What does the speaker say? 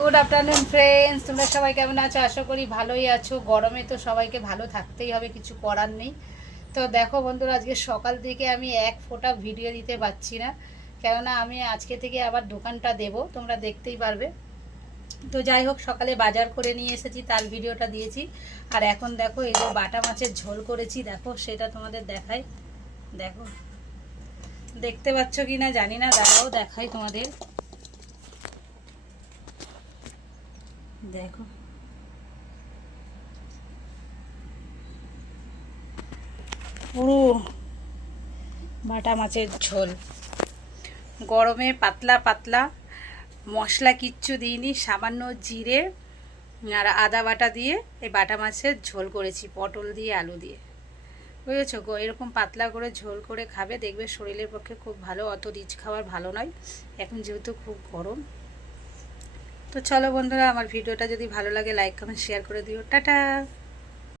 Good afternoon friends, তোমরা সবাই কেমন আছো? আশা করি ভালোই আছো। গরমে তো সবাইকে ভালো থাকতেই হবে, কিছু করার নেই। তো দেখো বন্ধুরা, আজকে সকাল থেকে আমি এক ফোঁটা ভিডিও দিতে পারছি না, কেননা আমি আজকে থেকে আবার দোকানটা দেব, তোমরা দেখতেই পারবে। তো যাই হোক, সকালে বাজার করে নিয়ে এসেছি, তার ভিডিওটা দিয়েছি। আর এখন দেখো এই যে বাটা মাছের ঝোল করেছি, দেখো সেটা তোমাদের দেখাই। দেখো, দেখতে পাচ্ছ কি না জানি না, দাঁড়াও দেখাই তোমাদের। দেখো, পুরো বাটা মাছের ঝোল, গরমে পাতলা পাতলা, মশলা কিচ্ছু দিইনি, সামান্য জিরে আর আদা বাটা দিয়ে এই বাটা মাছের ঝোল করেছি, পটল দিয়ে আলু দিয়ে। বুঝেছো গো, এরকম পাতলা করে ঝোল করে খাবে, দেখবে শরীরের পক্ষে খুব ভালো। অত রিচ খাবার ভালো নয় এখন যেহেতু খুব গরম। তো চলো বন্ধুরা, আমার ভিডিওটা যদি ভালো লাগে লাইক কমেন্ট শেয়ার করে দিও। টাটা।